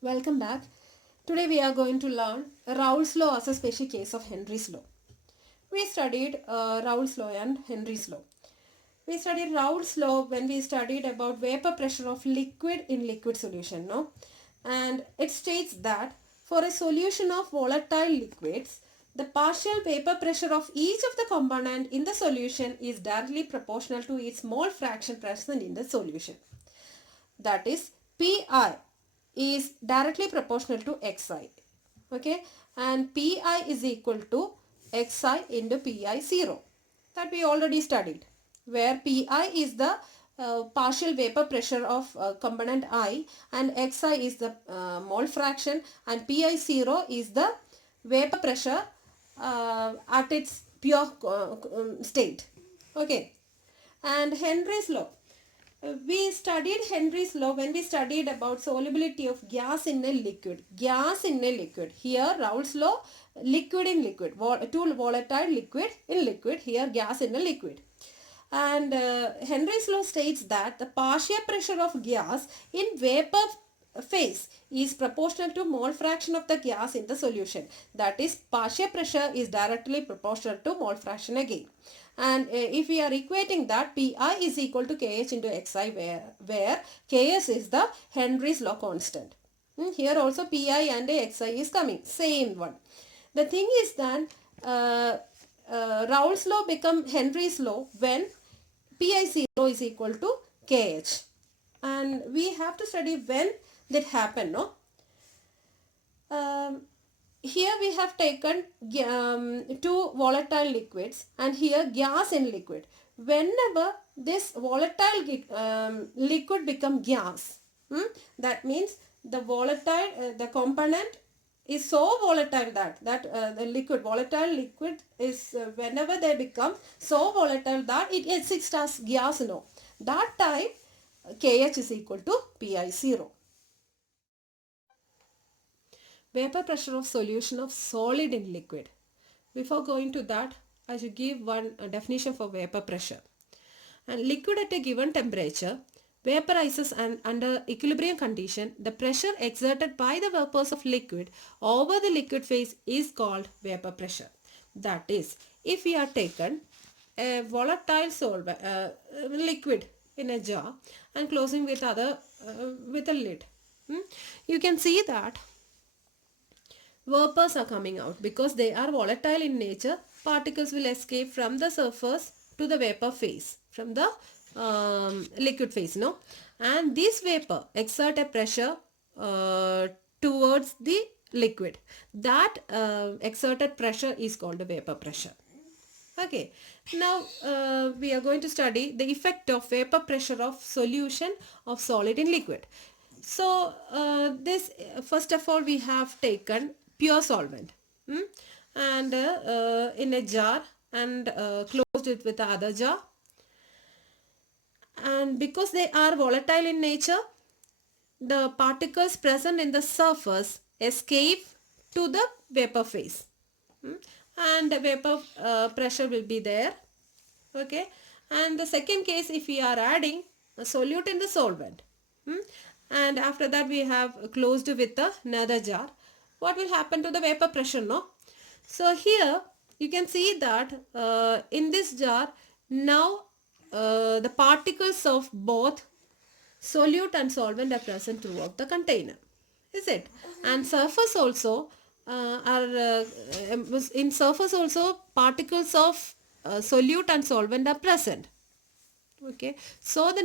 Welcome back. Today we are going to learn Raoult's law as a special case of Henry's law. We studied Raoult's law and Henry's law. We studied Raoult's law when we studied about vapor pressure of liquid in liquid solution, no? And it states that for a solution of volatile liquids, the partial vapor pressure of each of the component in the solution is directly proportional to its mole fraction present in the solution. That is Pi is directly proportional to Xi. Okay, and Pi is equal to Xi into Pi 0. That we already studied, where Pi is the partial vapor pressure of component I, and Xi is the mole fraction, and Pi 0 is the vapor pressure at its pure state. Okay, and Henry's law. We studied Henry's law when we studied about solubility of gas in a liquid. Gas in a liquid. Here Raoult's law, liquid in liquid. Two volatile liquid in liquid. Here gas in a liquid. And Henry's law states that the partial pressure of gas in vapor phase is proportional to mole fraction of the gas in the solution. That is, partial pressure is directly proportional to mole fraction again. And if we are equating that, Pi is equal to Kh into Xi, where Ks is the Henry's law constant. Here also Pi and Xi is coming, same one. The thing is that Raoult's law become Henry's law when Pi 0 is equal to Kh. And we have to study when that happened, no? Here we have taken two volatile liquids and here gas in liquid. Whenever this volatile liquid become gas, that means the volatile, the component is so volatile that the liquid, volatile liquid is whenever they become so volatile that it exists as gas, no. That time Kh is equal to Pi 0. Vapor pressure of solution of solid in liquid. Before going to that, I should give one definition for vapor pressure. And liquid at a given temperature vaporizes, and under equilibrium condition, the pressure exerted by the vapors of liquid over the liquid phase is called vapor pressure. That is, if we are taken a volatile solvent, liquid in a jar and closing with with a lid, you can see that vapors are coming out because they are volatile in nature. Particles will escape from the surface to the vapor phase, from the liquid phase, no? And this vapor exert a pressure towards the liquid. That exerted pressure is called the vapor pressure. Okay, now we are going to study the effect of vapor pressure of solution of solid in liquid. So this, first of all, we have taken pure solvent, and in a jar, and closed it with the other jar, and because they are volatile in nature, the particles present in the surface escape to the vapor phase, and the vapor pressure will be there. Okay, and the second case, if we are adding a solute in the solvent, and after that we have closed with another jar, what will happen to the vapor pressure, no? So here you can see that in this jar now the particles of both solute and solvent are present throughout the container, is it? And surface also in surface also particles of solute and solvent are present. Okay, so the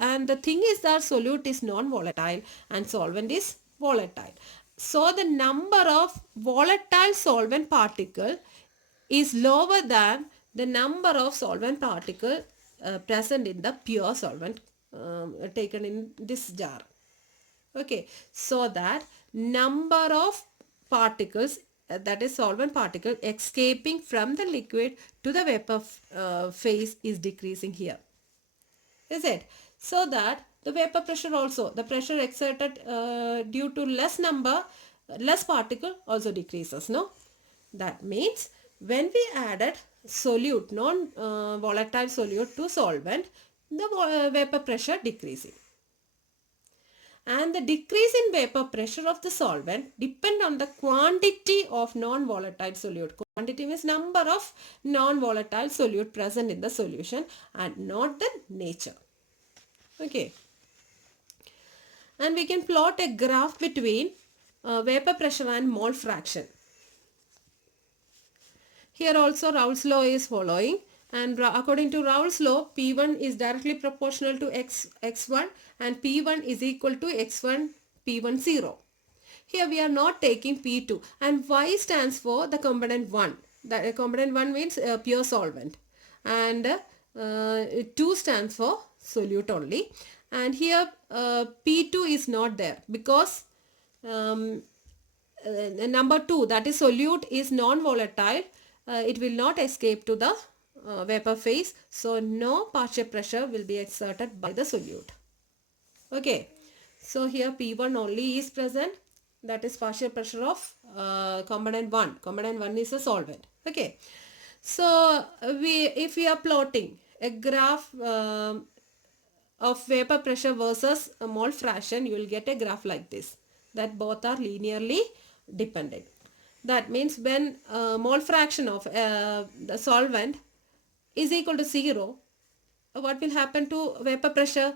and the thing is that solute is non-volatile and solvent is volatile. So the number of volatile solvent particle is lower than the number of solvent particle present in the pure solvent taken in this jar. Okay, so that number of particles, that is solvent particle, escaping from the liquid to the vapor phase is decreasing here, is it? So that the vapor pressure also, the pressure exerted due to less particle also decreases, no? That means when we added solute, non-volatile solute to solvent, the vapor pressure decreasing. and the decrease in vapor pressure of the solvent depend on the quantity of non-volatile solute. Quantity means number of non-volatile solute present in the solution and not the nature. Okay. And we can plot a graph between vapor pressure and mole fraction. Here also Raoult's law is following, and according to Raoult's law, P1 is directly proportional to x1 and P1 is equal to x1 P1 0. Here we are not taking P2, and Y stands for the component 1. The component 1 means pure solvent, and 2 stands for solute only. And here P2 is not there because number 2, that is solute, is non-volatile. It will not escape to the vapor phase, so no partial pressure will be exerted by the solute. Okay, so here P1 only is present, that is partial pressure of component 1. Component 1 is a solvent. Okay, so if we are plotting a graph of vapor pressure versus a mole fraction, you will get a graph like this, that both are linearly dependent. That means when mole fraction of the solvent is equal to 0, what will happen to vapor pressure?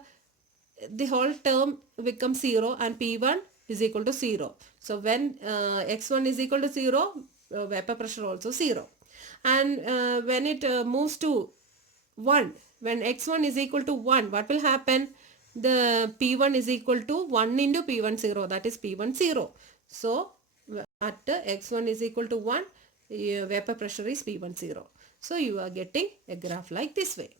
The whole term becomes 0 and P1 is equal to 0. So when x1 is equal to 0, vapor pressure also 0. And when it moves to 1, when x1 is equal to 1, what will happen? The P1 is equal to 1 into P1 0, that is P1 0. So at x1 is equal to 1, vapor pressure is P1 0. So you are getting a graph like this way.